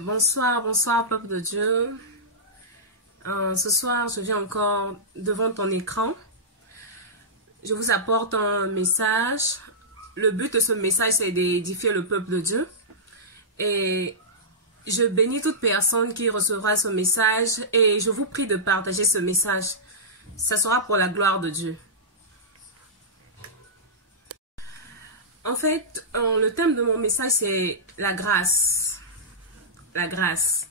Bonsoir, bonsoir peuple de Dieu. Ce soir, je viens encore devant ton écran. Je vous apporte un message. Le but de ce message, c'est d'édifier le peuple de Dieu. Et je bénis toute personne qui recevra ce message et je vous prie de partager ce message. Ça sera pour la gloire de Dieu. En fait, le thème de mon message, c'est la grâce. La grâce.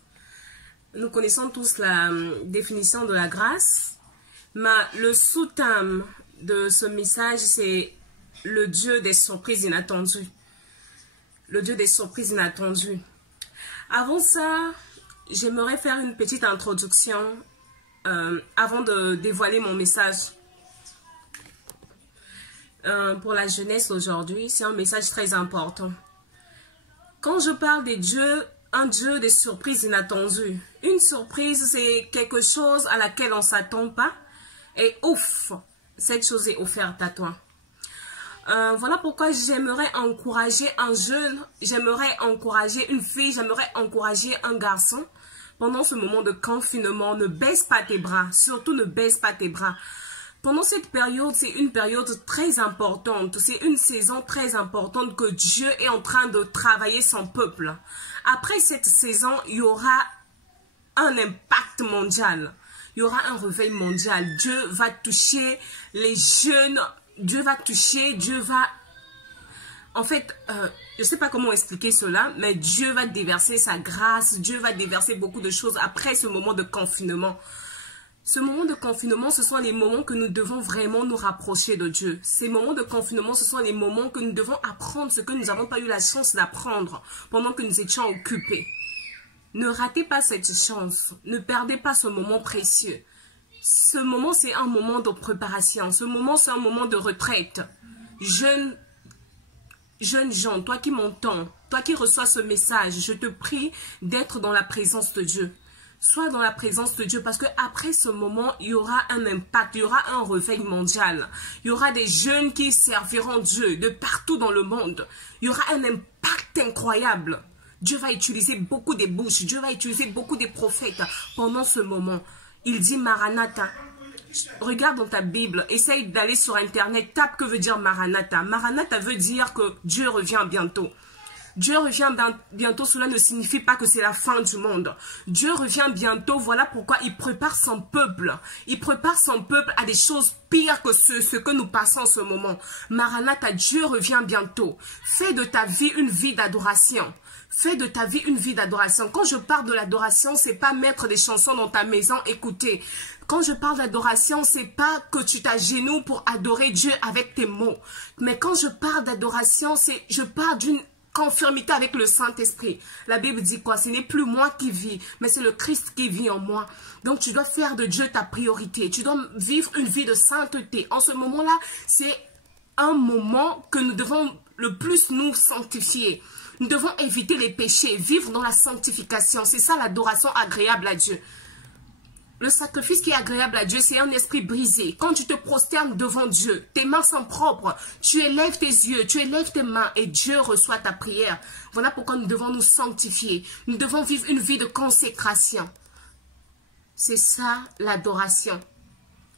Nous connaissons tous la définition de la grâce, mais le sous-thème de ce message, c'est le Dieu des surprises inattendues. Le Dieu des surprises inattendues. Avant ça, j'aimerais faire une petite introduction avant de dévoiler mon message. Pour la jeunesse aujourd'hui, c'est un message très important. Quand je parle des dieux, un Dieu des surprises inattendues. Une surprise, c'est quelque chose à laquelle on ne s'attend pas. Et ouf, cette chose est offerte à toi. Voilà pourquoi j'aimerais encourager un jeune, j'aimerais encourager une fille, j'aimerais encourager un garçon. Pendant ce moment de confinement, ne baisse pas tes bras. Surtout, ne baisse pas tes bras. Pendant cette période, c'est une période très importante. C'est une saison très importante que Dieu est en train de travailler son peuple. Après cette saison, il y aura un impact mondial. Il y aura un réveil mondial. Dieu va toucher les jeunes. Dieu va toucher, Dieu va... En fait, je ne sais pas comment expliquer cela, mais Dieu va déverser sa grâce. Dieu va déverser beaucoup de choses après ce moment de confinement. Ce moment de confinement, ce sont les moments que nous devons vraiment nous rapprocher de Dieu. Ces moments de confinement, ce sont les moments que nous devons apprendre ce que nous n'avons pas eu la chance d'apprendre pendant que nous étions occupés. Ne ratez pas cette chance. Ne perdez pas ce moment précieux. Ce moment, c'est un moment de préparation. Ce moment, c'est un moment de retraite. Jeunes gens, toi qui m'entends, toi qui reçois ce message, je te prie d'être dans la présence de Dieu. Sois dans la présence de Dieu parce que après ce moment, il y aura un impact, il y aura un réveil mondial. Il y aura des jeunes qui serviront Dieu de partout dans le monde. Il y aura un impact incroyable. Dieu va utiliser beaucoup des bouches, Dieu va utiliser beaucoup des prophètes pendant ce moment. Il dit Maranatha. Regarde dans ta Bible, essaye d'aller sur Internet, tape que veut dire Maranatha. Maranatha veut dire que Dieu revient bientôt. Dieu revient bientôt, cela ne signifie pas que c'est la fin du monde. Dieu revient bientôt, voilà pourquoi il prépare son peuple. Il prépare son peuple à des choses pires que ce que nous passons en ce moment. Maranatha, Dieu revient bientôt. Fais de ta vie une vie d'adoration. Fais de ta vie une vie d'adoration. Quand je parle de l'adoration, c'est pas mettre des chansons dans ta maison, écouter. Quand je parle d'adoration, c'est pas que tu t'agenouilles pour adorer Dieu avec tes mots. Mais quand je parle d'adoration, je parle d'une conformité avec le Saint-Esprit. La Bible dit quoi? Ce n'est plus moi qui vis, mais c'est le Christ qui vit en moi. Donc tu dois faire de Dieu ta priorité. Tu dois vivre une vie de sainteté. En ce moment-là, c'est un moment que nous devons le plus nous sanctifier. Nous devons éviter les péchés, vivre dans la sanctification. C'est ça l'adoration agréable à Dieu. Le sacrifice qui est agréable à Dieu, c'est un esprit brisé. Quand tu te prosternes devant Dieu, tes mains sont propres, tu élèves tes yeux, tu élèves tes mains et Dieu reçoit ta prière. Voilà pourquoi nous devons nous sanctifier. Nous devons vivre une vie de consécration. C'est ça l'adoration.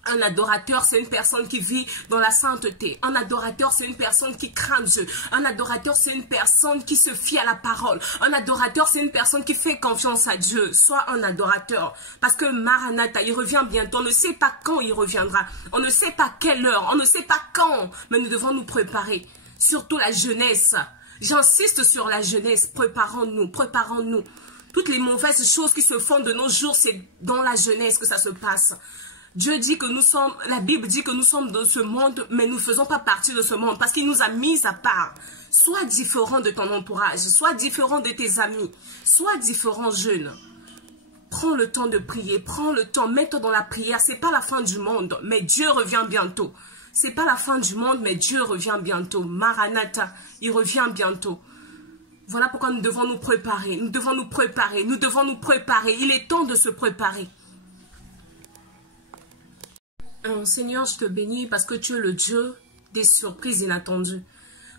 Un adorateur, c'est une personne qui vit dans la sainteté. Un adorateur, c'est une personne qui craint Dieu. Un adorateur, c'est une personne qui se fie à la parole. Un adorateur, c'est une personne qui fait confiance à Dieu. Sois un adorateur. Parce que Maranatha, il revient bientôt. On ne sait pas quand il reviendra. On ne sait pas quelle heure. On ne sait pas quand. Mais nous devons nous préparer. Surtout la jeunesse. J'insiste sur la jeunesse. Préparons-nous. Préparons-nous. Toutes les mauvaises choses qui se font de nos jours, c'est dans la jeunesse que ça se passe. Dieu dit que nous sommes, la Bible dit que nous sommes dans ce monde, mais nous ne faisons pas partie de ce monde parce qu'il nous a mis à part. Sois différent de ton entourage, sois différent de tes amis, sois différent jeune. Prends le temps de prier, prends le temps, mets-toi dans la prière. C'est pas la fin du monde, mais Dieu revient bientôt. C'est pas la fin du monde, mais Dieu revient bientôt. Maranatha, il revient bientôt. Voilà pourquoi nous devons nous préparer, nous devons nous préparer, nous devons nous préparer. Il est temps de se préparer. Seigneur, je te bénis parce que tu es le Dieu des surprises inattendues.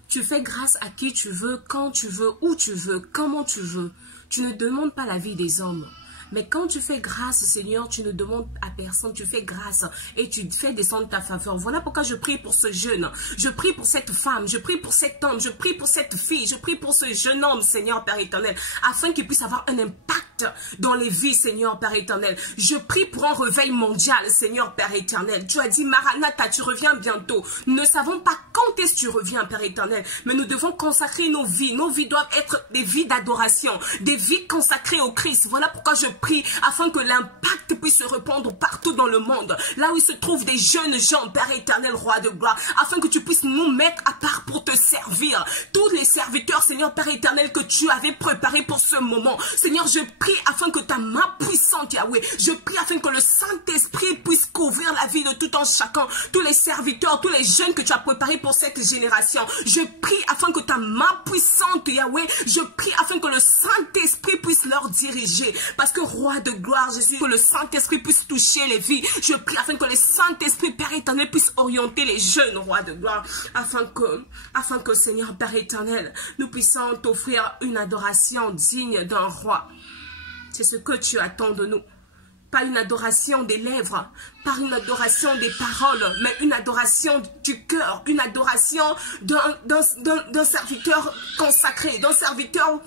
Tu fais grâce à qui tu veux, quand tu veux, où tu veux, comment tu veux. Tu ne demandes pas la vie des hommes. Mais quand tu fais grâce, Seigneur, tu ne demandes à personne, tu fais grâce et tu fais descendre ta faveur. Voilà pourquoi je prie pour ce jeune, je prie pour cette femme, je prie pour cet homme, je prie pour cette fille, je prie pour ce jeune homme, Seigneur Père éternel, afin qu'il puisse avoir un impact dans les vies, Seigneur Père éternel. Je prie pour un réveil mondial, Seigneur Père éternel. Tu as dit, Maranatha, tu reviens bientôt. Nous ne savons pas quand est-ce que tu reviens, Père éternel, mais nous devons consacrer nos vies. Nos vies doivent être des vies d'adoration, des vies consacrées au Christ. Voilà pourquoi je prie afin que l'impact puisse se répandre partout dans le monde, là où il se trouvent des jeunes gens, Père éternel, roi de gloire, afin que tu puisses nous mettre à part pour te servir. Tous les serviteurs, Seigneur Père éternel, que tu avais préparés pour ce moment, Seigneur, je prie afin que ta main puissante, Yahweh, je prie afin que le Saint-Esprit puisse couvrir la vie de tout un chacun, tous les serviteurs, tous les jeunes que tu as préparés pour cette génération. Je prie afin que ta main puissante, Yahweh, je prie afin que le Saint-Esprit puisse leur diriger, parce que roi de gloire, Jésus, que le Saint-Esprit puisse toucher les vies. Je prie afin que le Saint-Esprit, Père éternel, puisse orienter les jeunes, roi de gloire, afin que, Seigneur, Père éternel, nous puissions t'offrir une adoration digne d'un roi. C'est ce que tu attends de nous. Pas une adoration des lèvres, pas une adoration des paroles, mais une adoration du cœur, une adoration d'un serviteur consacré, d'un serviteur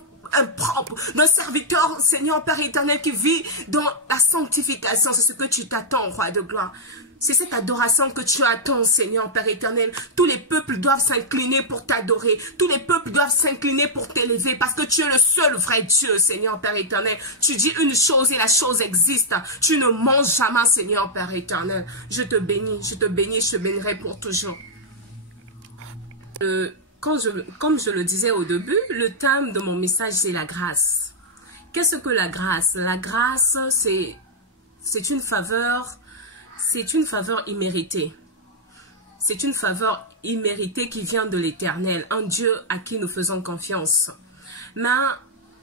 propre, d'un serviteur, Seigneur Père éternel, qui vit dans la sanctification. C'est ce que tu t'attends, roi de gloire. C'est cette adoration que tu attends, Seigneur Père éternel. Tous les peuples doivent s'incliner pour t'adorer. Tous les peuples doivent s'incliner pour t'élever, parce que tu es le seul vrai Dieu, Seigneur Père éternel. Tu dis une chose et la chose existe. Tu ne mens jamais, Seigneur Père éternel. Je te bénis, je te bénis, je te bénirai pour toujours. Comme je le disais au début, le thème de mon message, c'est la grâce. Qu'est-ce que la grâce? La grâce, c'est une faveur imméritée. C'est une faveur imméritée qui vient de l'Éternel, un Dieu à qui nous faisons confiance. Mais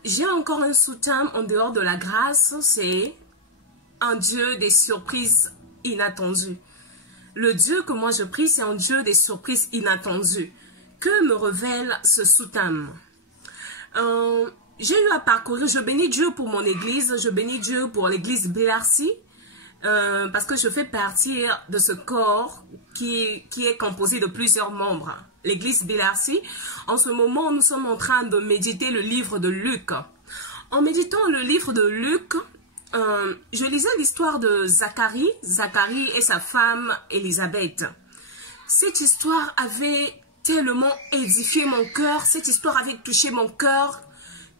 j'ai encore un sous-thème en dehors de la grâce, c'est un Dieu des surprises inattendues. Le Dieu que moi je prie, c'est un Dieu des surprises inattendues. Que me révèle ce sous-thème? J'ai eu à parcourir, je bénis Dieu pour mon église, je bénis Dieu pour l'église Bélarcy, parce que je fais partie de ce corps qui est composé de plusieurs membres. L'église Bélarcy, en ce moment, nous sommes en train de méditer le livre de Luc. En méditant le livre de Luc, je lisais l'histoire de Zacharie et sa femme Élisabeth. Cette histoire avait tellement édifié mon cœur, cette histoire avait touché mon cœur,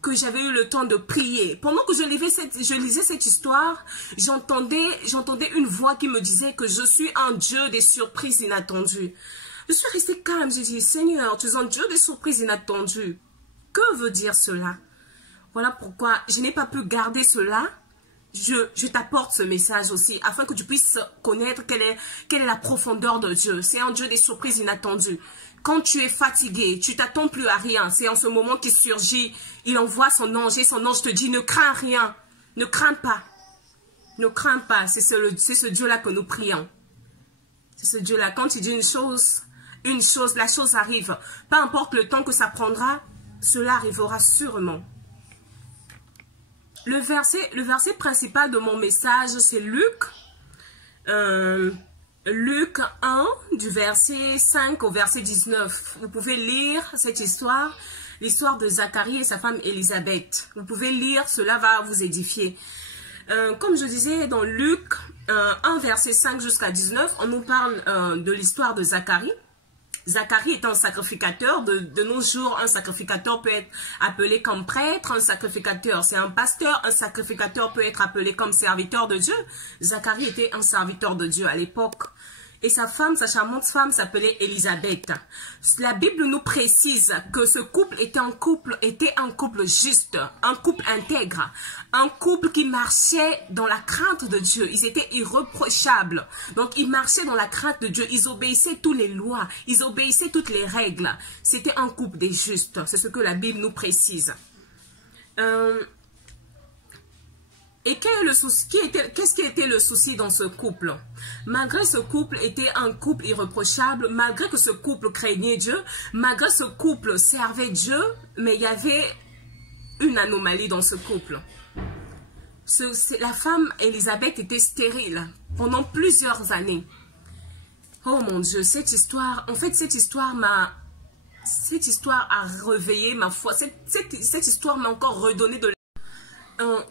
que j'avais eu le temps de prier. Pendant que je lisais cette histoire, j'entendais une voix qui me disait que je suis un Dieu des surprises inattendues. Je suis restée calme, j'ai dit, Seigneur, tu es un Dieu des surprises inattendues. Que veut dire cela? Voilà pourquoi je n'ai pas pu garder cela. Je t'apporte ce message aussi, afin que tu puisses connaître quelle est la profondeur de Dieu. C'est un Dieu des surprises inattendues. Quand tu es fatigué, tu t'attends plus à rien. C'est en ce moment qu'il surgit. Il envoie son ange et son ange te dit, ne crains rien. Ne crains pas. Ne crains pas. C'est ce Dieu-là que nous prions. C'est ce Dieu-là. Quand il dit une chose, la chose arrive. Peu importe le temps que ça prendra, cela arrivera sûrement. Le verset principal de mon message, c'est Luc. Luc 1, du verset 5 au verset 19. Vous pouvez lire cette histoire, l'histoire de Zacharie et sa femme Élisabeth. Vous pouvez lire, cela va vous édifier. Comme je disais dans Luc 1, verset 5 jusqu'à 19, on nous parle de l'histoire de Zacharie. Zacharie est un sacrificateur. De nos jours, un sacrificateur peut être appelé comme prêtre. Un sacrificateur, c'est un pasteur. Un sacrificateur peut être appelé comme serviteur de Dieu. Zacharie était un serviteur de Dieu à l'époque. Et sa femme, sa charmante femme, s'appelait Élisabeth. La Bible nous précise que ce couple était un couple juste, un couple intègre, un couple qui marchait dans la crainte de Dieu. Ils étaient irréprochables. Donc, ils marchaient dans la crainte de Dieu. Ils obéissaient toutes les lois. Ils obéissaient toutes les règles. C'était un couple des justes. C'est ce que la Bible nous précise. Et qu'est-ce qui était le souci dans ce couple? Malgré ce couple était un couple irréprochable, malgré que ce couple craignait Dieu, malgré ce couple servait Dieu, mais il y avait une anomalie dans ce couple. La femme Élisabeth était stérile pendant plusieurs années. Oh mon Dieu, cette histoire, en fait cette histoire a réveillé ma foi. Cette histoire m'a encore redonné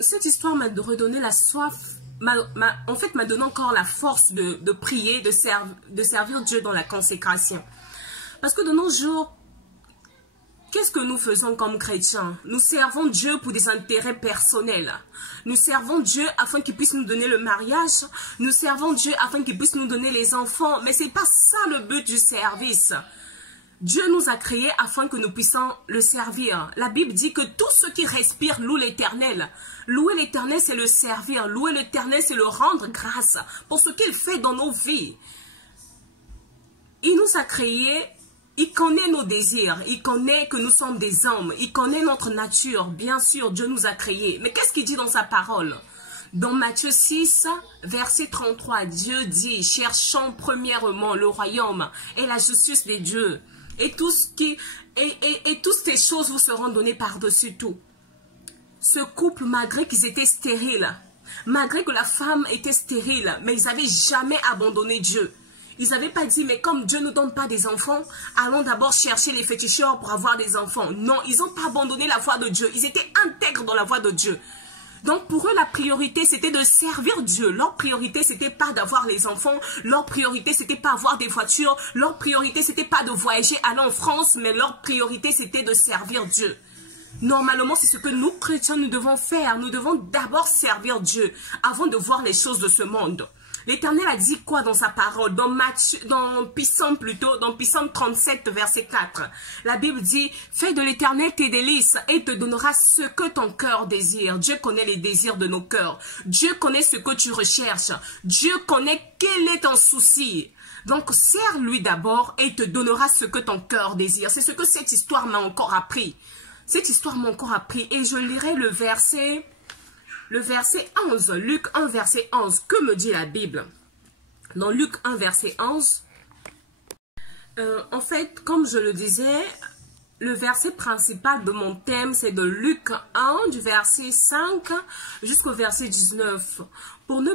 cette histoire m'a redonné la soif, en fait m'a donné encore la force de prier, de servir Dieu dans la consécration. Parce que de nos jours, qu'est-ce que nous faisons comme chrétiens? Nous servons Dieu pour des intérêts personnels. Nous servons Dieu afin qu'il puisse nous donner le mariage. Nous servons Dieu afin qu'il puisse nous donner les enfants. Mais ce n'est pas ça le but du service. Dieu nous a créés afin que nous puissions le servir. La Bible dit que tous ceux qui respirent louent l'Éternel. Louer l'Éternel, c'est le servir. Louer l'Éternel, c'est le rendre grâce pour ce qu'il fait dans nos vies. Il nous a créés, il connaît nos désirs, il connaît que nous sommes des hommes, il connaît notre nature. Bien sûr, Dieu nous a créés. Mais qu'est-ce qu'il dit dans sa parole? Dans Matthieu 6, verset 33, Dieu dit, cherchons premièrement le royaume et la justice de Dieu. Et toutes ces choses vous seront données par-dessus tout. Ce couple, malgré qu'ils étaient stériles, malgré que la femme était stérile, mais ils n'avaient jamais abandonné Dieu. Ils n'avaient pas dit, mais comme Dieu ne nous donne pas des enfants, allons d'abord chercher les féticheurs pour avoir des enfants. Non, ils n'ont pas abandonné la voie de Dieu. Ils étaient intègres dans la voie de Dieu. Donc pour eux, la priorité, c'était de servir Dieu. Leur priorité, c'était pas d'avoir les enfants. Leur priorité, c'était pas avoir des voitures. Leur priorité, c'était pas de voyager, aller en France. Mais leur priorité, c'était de servir Dieu. Normalement, c'est ce que nous, chrétiens, nous devons faire. Nous devons d'abord servir Dieu avant de voir les choses de ce monde. L'Éternel a dit quoi dans sa parole? Dans Psaume 37, verset 4. La Bible dit, fais de l'Éternel tes délices et il te donnera ce que ton cœur désire. Dieu connaît les désirs de nos cœurs. Dieu connaît ce que tu recherches. Dieu connaît quel est ton souci. Donc, sers-lui d'abord et il te donnera ce que ton cœur désire. C'est ce que cette histoire m'a encore appris. Cette histoire m'a encore appris et je lirai le verset 11, Luc 1, verset 11. Que me dit la Bible? Dans Luc 1, verset 11, en fait, comme je le disais, le verset principal de mon thème, c'est de Luc 1, du verset 5 jusqu'au verset 19. Pour ne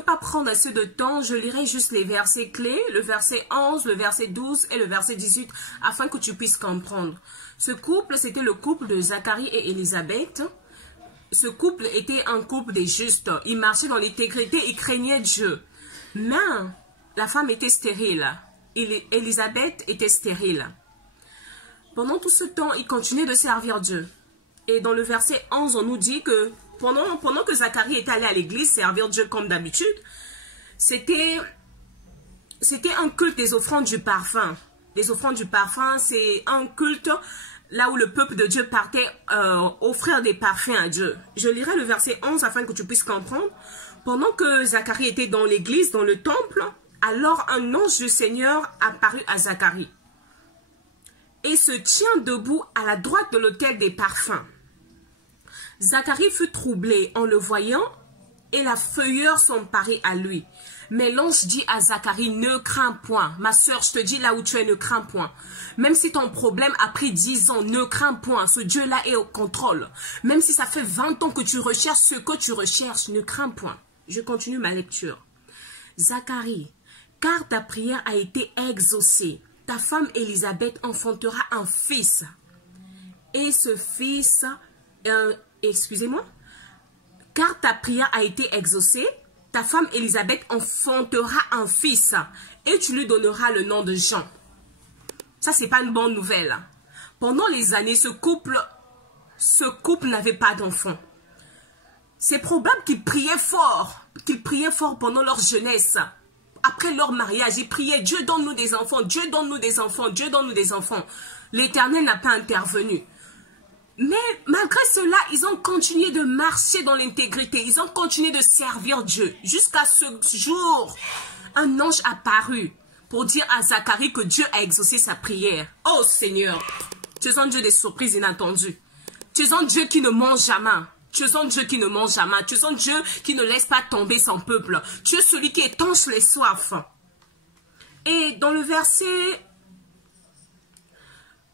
pas prendre assez de temps, je lirai juste les versets clés, le verset 11, le verset 12 et le verset 18, afin que tu puisses comprendre. Ce couple, c'était le couple de Zacharie et Élisabeth. Ce couple était un couple des justes. Ils marchaient dans l'intégrité, ils craignaient Dieu. Mais la femme était stérile. Élisabeth était stérile. Pendant tout ce temps, ils continuaient de servir Dieu. Et dans le verset 11, on nous dit que pendant que Zacharie était allé à l'église servir Dieu comme d'habitude, c'était un culte des offrandes du parfum. Les offrandes du parfum, c'est un culte là où le peuple de Dieu partait offrir des parfums à Dieu. Je lirai le verset 11 afin que tu puisses comprendre. Pendant que Zacharie était dans l'église, dans le temple, alors un ange du Seigneur apparut à Zacharie et se tient debout à la droite de l'autel des parfums. Zacharie fut troublé en le voyant et la frayeur s'emparait à lui. Mais l'ange dit à Zacharie, ne crains point. Ma soeur, je te dis là où tu es, ne crains point. Même si ton problème a pris 10 ans, ne crains point. Ce Dieu-là est au contrôle. Même si ça fait 20 ans que tu recherches ce que tu recherches, ne crains point. Je continue ma lecture. Zacharie, car ta prière a été exaucée. Ta femme Élisabeth enfantera un fils. Et ce fils, excusez-moi, car ta prière a été exaucée, ta femme Élisabeth enfantera un fils et tu lui donneras le nom de Jean. Ça, c'est pas une bonne nouvelle. Pendant les années, ce couple n'avait pas d'enfant. C'est probable qu'ils priaient fort pendant leur jeunesse. Après leur mariage, ils priaient, Dieu donne-nous des enfants, Dieu donne-nous des enfants, Dieu donne-nous des enfants. L'Éternel n'a pas intervenu. Mais malgré cela, ils ont continué de marcher dans l'intégrité. Ils ont continué de servir Dieu. Jusqu'à ce jour, un ange apparut pour dire à Zacharie que Dieu a exaucé sa prière. Oh Seigneur, tu es un Dieu des surprises inattendues. Tu es un Dieu qui ne ment jamais. Tu es un Dieu qui ne ment jamais. Tu es un Dieu qui ne laisse pas tomber son peuple. Tu es celui qui étanche les soifs. Et dans le verset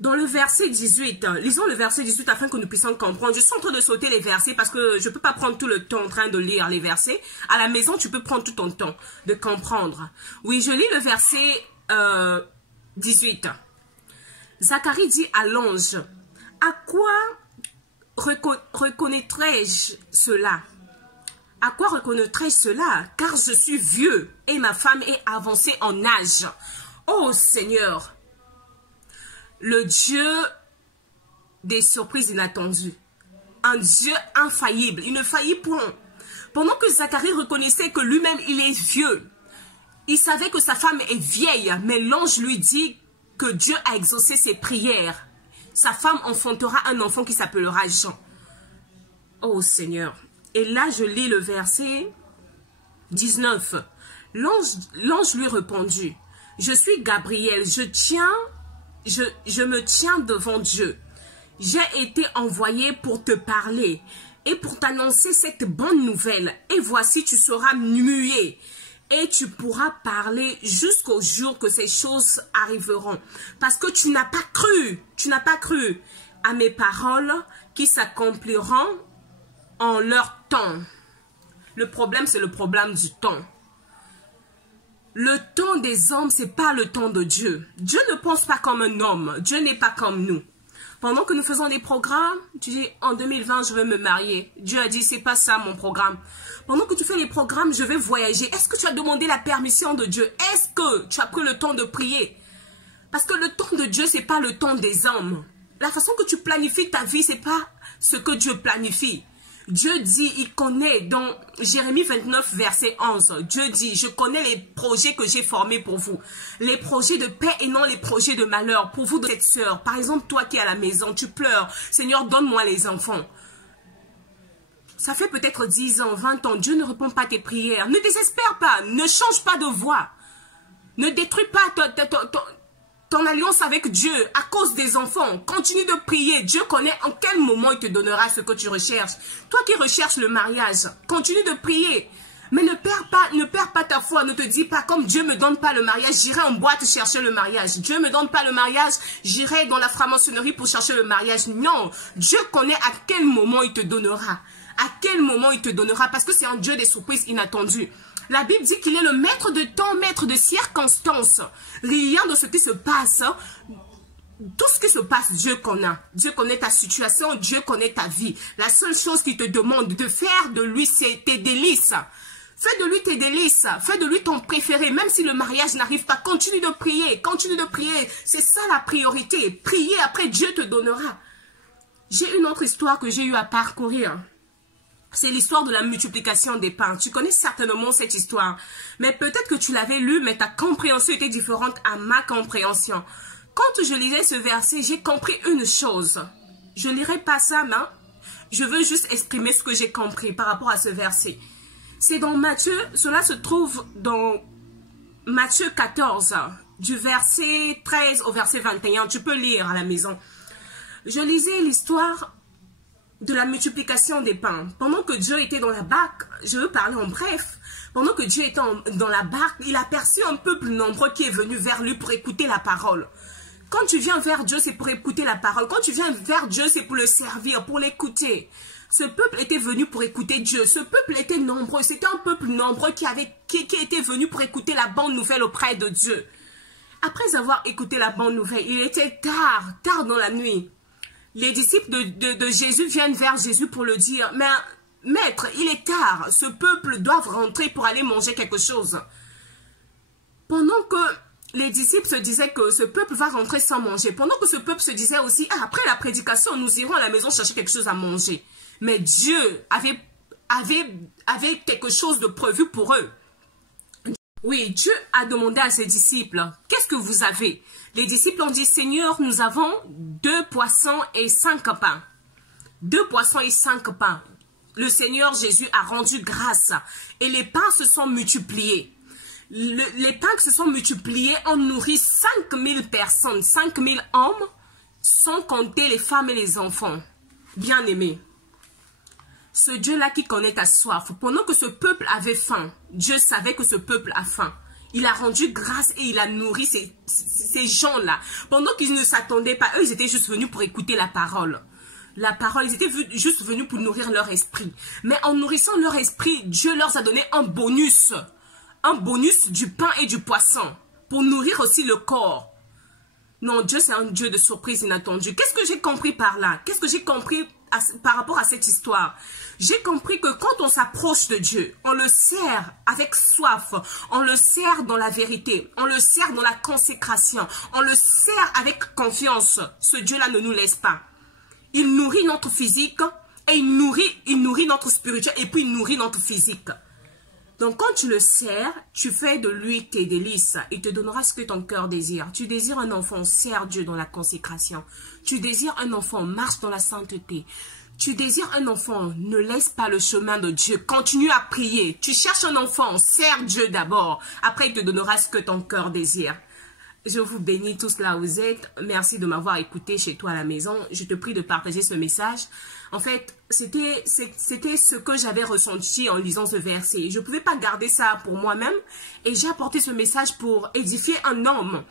Dans le verset 18, lisons le verset 18 afin que nous puissions comprendre. Je suis en train de sauter les versets parce que je ne peux pas prendre tout le temps en train de lire les versets. À la maison, tu peux prendre tout ton temps de comprendre. Oui, je lis le verset 18. Zacharie dit à l'ange, « À quoi reconnaîtrai-je cela? À quoi reconnaîtrai-je cela? Car je suis vieux et ma femme est avancée en âge. Oh Seigneur! » Le Dieu des surprises inattendues. Un Dieu infaillible. Il ne faillit point. Pendant que Zacharie reconnaissait que lui-même, il est vieux. Il savait que sa femme est vieille. Mais l'ange lui dit que Dieu a exaucé ses prières. Sa femme enfantera un enfant qui s'appellera Jean. Oh Seigneur. Et là, je lis le verset 19. L'ange lui répondit. Je suis Gabriel. Je me tiens devant Dieu. J'ai été envoyé pour te parler et pour t'annoncer cette bonne nouvelle. Et voici, tu seras muet et tu pourras parler jusqu'au jour que ces choses arriveront. Parce que tu n'as pas cru à mes paroles qui s'accompliront en leur temps. Le problème, c'est le problème du temps. Le temps des hommes, ce n'est pas le temps de Dieu. Dieu ne pense pas comme un homme. Dieu n'est pas comme nous. Pendant que nous faisons des programmes, tu dis, en 2020, je vais me marier. Dieu a dit, c'est pas ça mon programme. Pendant que tu fais les programmes, je vais voyager. Est-ce que tu as demandé la permission de Dieu? Est-ce que tu as pris le temps de prier? Parce que le temps de Dieu, ce n'est pas le temps des hommes. La façon que tu planifies ta vie, ce n'est pas ce que Dieu planifie. Dieu dit, il connaît, dans Jérémie 29, verset 11, Dieu dit, je connais les projets que j'ai formés pour vous. Les projets de paix et non les projets de malheur. Pour vous, cette sœur, par exemple, toi qui es à la maison, tu pleures, Seigneur, donne-moi les enfants. Ça fait peut-être 10 ans, 20 ans, Dieu ne répond pas à tes prières. Ne désespère pas, ne change pas de voie. Ne détruis pas ton alliance avec Dieu à cause des enfants. Continue de prier. Dieu connaît en quel moment il te donnera ce que tu recherches. Toi qui recherches le mariage, continue de prier. Mais ne perds pas ta foi. Ne te dis pas, comme Dieu ne me donne pas le mariage, j'irai en boîte chercher le mariage. Dieu ne me donne pas le mariage, j'irai dans la franc-maçonnerie pour chercher le mariage. Non, Dieu connaît à quel moment il te donnera. À quel moment il te donnera, parce que c'est un Dieu des surprises inattendues. La Bible dit qu'il est le maître de temps, maître de circonstances. Rien de ce qui se passe, tout ce qui se passe, Dieu connaît. Dieu connaît ta situation, Dieu connaît ta vie. La seule chose qu'il te demande de faire de lui, c'est tes délices. Fais de lui tes délices, fais de lui ton préféré. Même si le mariage n'arrive pas, continue de prier, continue de prier. C'est ça la priorité. Prier, après Dieu te donnera. J'ai une autre histoire que j'ai eu à parcourir. C'est l'histoire de la multiplication des pains. Tu connais certainement cette histoire. Mais peut-être que tu l'avais lu, mais ta compréhension était différente à ma compréhension. Quand je lisais ce verset, j'ai compris une chose. Je ne lirai pas ça, mais je veux juste exprimer ce que j'ai compris par rapport à ce verset. C'est dans Matthieu, cela se trouve dans Matthieu 14, du verset 13 au verset 21. Tu peux lire à la maison. Je lisais l'histoire de la multiplication des pains. Pendant que Dieu était dans la barque, je veux parler en bref, pendant que Dieu était dans la barque, il aperçut un peuple nombreux qui est venu vers lui pour écouter la parole. Quand tu viens vers Dieu, c'est pour écouter la parole. Quand tu viens vers Dieu, c'est pour le servir, pour l'écouter. Ce peuple était venu pour écouter Dieu. Ce peuple était nombreux. C'était un peuple nombreux qui était venu pour écouter la bonne nouvelle auprès de Dieu. Après avoir écouté la bonne nouvelle, il était tard dans la nuit. Les disciples de Jésus viennent vers Jésus pour le dire, mais maître, il est tard, ce peuple doit rentrer pour aller manger quelque chose. Pendant que les disciples se disaient que ce peuple va rentrer sans manger, pendant que ce peuple se disait aussi, ah, après la prédication, nous irons à la maison chercher quelque chose à manger. Mais Dieu avait quelque chose de prévu pour eux. Oui, Dieu a demandé à ses disciples, qu'est-ce que vous avez? Les disciples ont dit, Seigneur, nous avons 2 poissons et 5 pains. 2 poissons et 5 pains. Le Seigneur Jésus a rendu grâce et les pains se sont multipliés. Les pains qui se sont multipliés ont nourri 5000 personnes, 5000 hommes, sans compter les femmes et les enfants. Bien-aimés. Ce Dieu-là qui connaît ta soif, pendant que ce peuple avait faim, Dieu savait que ce peuple a faim. Il a rendu grâce et il a nourri ces gens-là. Pendant qu'ils ne s'attendaient pas, eux, ils étaient juste venus pour écouter la parole. La parole, ils étaient juste venus pour nourrir leur esprit. Mais en nourrissant leur esprit, Dieu leur a donné un bonus. Un bonus du pain et du poisson. Pour nourrir aussi le corps. Non, Dieu, c'est un Dieu de surprise inattendue. Qu'est-ce que j'ai compris par là? Qu'est-ce que j'ai compris par rapport à cette histoire? J'ai compris que quand on s'approche de Dieu, on le sert avec soif, on le sert dans la vérité, on le sert dans la consécration, on le sert avec confiance. Ce Dieu-là ne nous laisse pas. Il nourrit notre physique et il nourrit notre spirituel et puis il nourrit notre physique. Donc quand tu le sers, tu fais de lui tes délices. Il te donnera ce que ton cœur désire. Tu désires un enfant, sers Dieu dans la consécration. Tu désires un enfant, marche dans la sainteté. Tu désires un enfant, ne laisse pas le chemin de Dieu. Continue à prier. Tu cherches un enfant, sers Dieu d'abord. Après, il te donnera ce que ton cœur désire. Je vous bénis tous là où vous êtes. Merci de m'avoir écouté chez toi à la maison. Je te prie de partager ce message. En fait, c'était ce que j'avais ressenti en lisant ce verset. Je ne pouvais pas garder ça pour moi-même. Et j'ai apporté ce message pour édifier un homme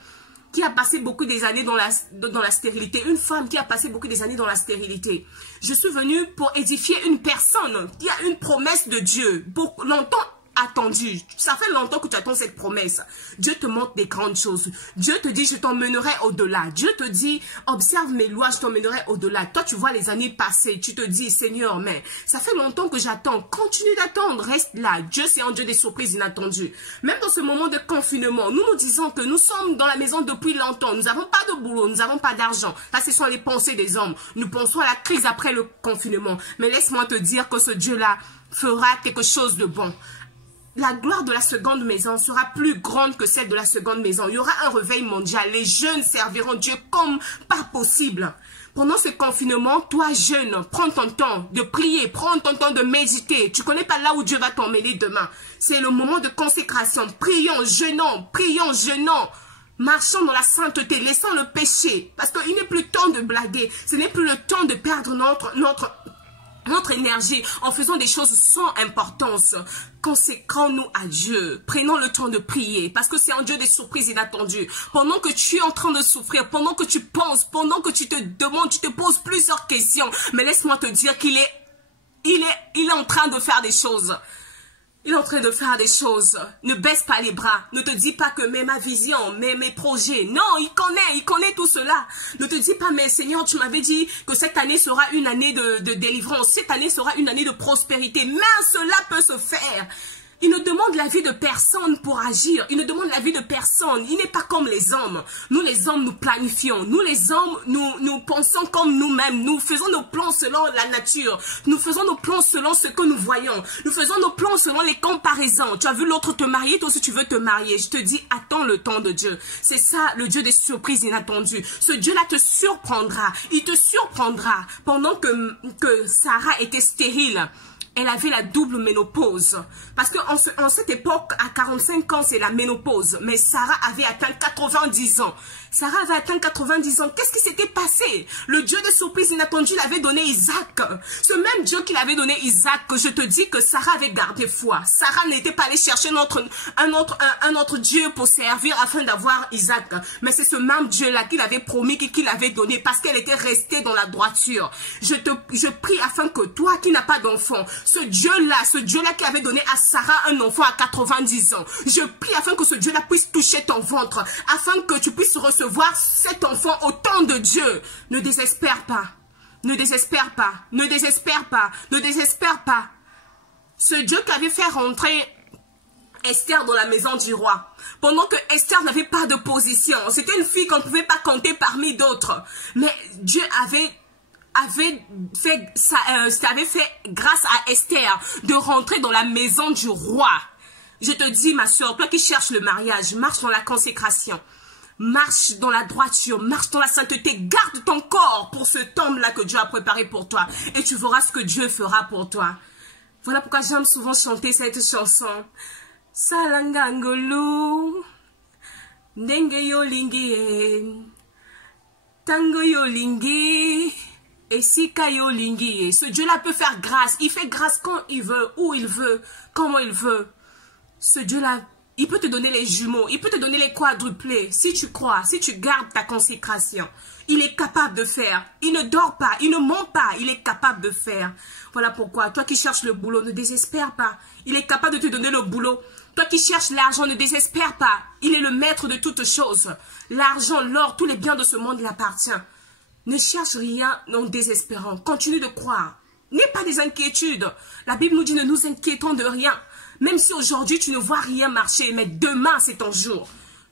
qui a passé beaucoup des années dans la stérilité. Une femme qui a passé beaucoup des années dans la stérilité. Je suis venue pour édifier une personne qui a une promesse de Dieu. Beaucoup longtemps attendu. Ça fait longtemps que tu attends cette promesse. Dieu te montre des grandes choses. Dieu te dit, je t'emmènerai au-delà. Dieu te dit, observe mes lois, je t'emmènerai au-delà. Toi, tu vois les années passées. Tu te dis, Seigneur, mais ça fait longtemps que j'attends. Continue d'attendre. Reste là. Dieu, c'est un Dieu des surprises inattendues. Même dans ce moment de confinement, nous nous disons que nous sommes dans la maison depuis longtemps. Nous n'avons pas de boulot. Nous n'avons pas d'argent. Là, ce sont les pensées des hommes. Nous pensons à la crise après le confinement. Mais laisse-moi te dire que ce Dieu-là fera quelque chose de bon. La gloire de la seconde maison sera plus grande que celle de la seconde maison. Il y aura un réveil mondial. Les jeunes serviront Dieu comme pas possible. Pendant ce confinement, toi jeune, prends ton temps de prier, prends ton temps de méditer. Tu ne connais pas là où Dieu va t'emmener demain. C'est le moment de consécration. Prions, jeûnons. Marchons dans la sainteté, laissons le péché. Parce qu'il n'est plus temps de blaguer. Ce n'est plus le temps de perdre notre énergie en faisant des choses sans importance. Consécrons-nous à Dieu. Prenons le temps de prier parce que c'est un Dieu des surprises inattendues. Pendant que tu es en train de souffrir, pendant que tu penses, pendant que tu te demandes, tu te poses plusieurs questions. Mais laisse-moi te dire qu'il est en train de faire des choses. Il est en train de faire des choses. Ne baisse pas les bras. Ne te dis pas que mais ma vision, mais mes projets. Non, il connaît tout cela. Ne te dis pas, mais Seigneur, tu m'avais dit que cette année sera une année de délivrance. Cette année sera une année de prospérité. Mais cela peut se faire. Il ne demande l'avis de personne pour agir. Il ne demande l'avis de personne. Il n'est pas comme les hommes. Nous, les hommes, nous planifions. Nous, les hommes, nous pensons comme nous-mêmes. Nous faisons nos plans selon la nature. Nous faisons nos plans selon ce que nous voyons. Nous faisons nos plans selon les comparaisons. Tu as vu l'autre te marier, toi aussi tu veux te marier. Je te dis, attends le temps de Dieu. C'est ça, le Dieu des surprises inattendues. Ce Dieu-là te surprendra. Il te surprendra. Pendant que Sarah était stérile, elle avait la double ménopause. Parce qu'en cette époque, à 45 ans, c'est la ménopause. Mais Sarah avait atteint 90 ans. Sarah avait atteint 90 ans. Qu'est-ce qui s'était passé? Le Dieu de surprise inattendue l'avait donné Isaac. Ce même Dieu qui l'avait donné Isaac, je te dis que Sarah avait gardé foi. Sarah n'était pas allée chercher un autre Dieu pour servir afin d'avoir Isaac. Mais c'est ce même Dieu-là qui l'avait promis, qui l'avait donné parce qu'elle était restée dans la droiture. Je prie afin que toi qui n'as pas d'enfant, ce Dieu-là qui avait donné à Sarah un enfant à 90 ans, je prie afin que ce Dieu-là puisse toucher ton ventre, afin que tu puisses recevoir cet enfant au temps de Dieu. Ne désespère pas. Ne désespère pas. Ne désespère pas. Ne désespère pas. Ce Dieu qui avait fait rentrer Esther dans la maison du roi. Pendant que Esther n'avait pas de position. C'était une fille qu'on ne pouvait pas compter parmi d'autres. Mais Dieu avait fait grâce à Esther de rentrer dans la maison du roi. Je te dis, ma soeur, toi qui cherches le mariage, marche dans la consécration. Marche dans la droiture, marche dans la sainteté, garde ton corps pour ce temps-là que Dieu a préparé pour toi. Et tu verras ce que Dieu fera pour toi. Voilà pourquoi j'aime souvent chanter cette chanson. Salangangolu, ndenge yo lingi, tango yo lingi, et sika yo lingi. Ce Dieu-là peut faire grâce. Il fait grâce quand il veut, où il veut, comment il veut. Ce Dieu-là Il peut te donner les jumeaux, il peut te donner les quadruplés. Si tu crois, si tu gardes ta consécration, il est capable de faire. Il ne dort pas, il ne ment pas, il est capable de faire. Voilà pourquoi, toi qui cherches le boulot, ne désespère pas. Il est capable de te donner le boulot. Toi qui cherches l'argent, ne désespère pas. Il est le maître de toutes choses. L'argent, l'or, tous les biens de ce monde lui appartiennent. Ne cherche rien en désespérant. Continue de croire. N'aie pas des inquiétudes. La Bible nous dit ne nous inquiétons de rien. Même si aujourd'hui tu ne vois rien marcher, mais demain c'est ton jour.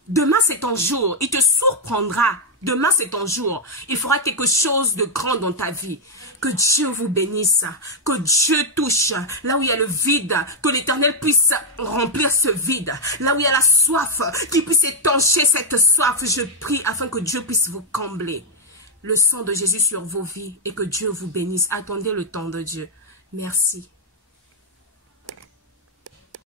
Demain c'est ton jour. Il te surprendra. Demain c'est ton jour. Il fera quelque chose de grand dans ta vie. Que Dieu vous bénisse. Que Dieu touche là où il y a le vide. Que l'Éternel puisse remplir ce vide. Là où il y a la soif. Qu'il puisse étancher cette soif. Je prie afin que Dieu puisse vous combler. Le sang de Jésus sur vos vies et que Dieu vous bénisse. Attendez le temps de Dieu. Merci.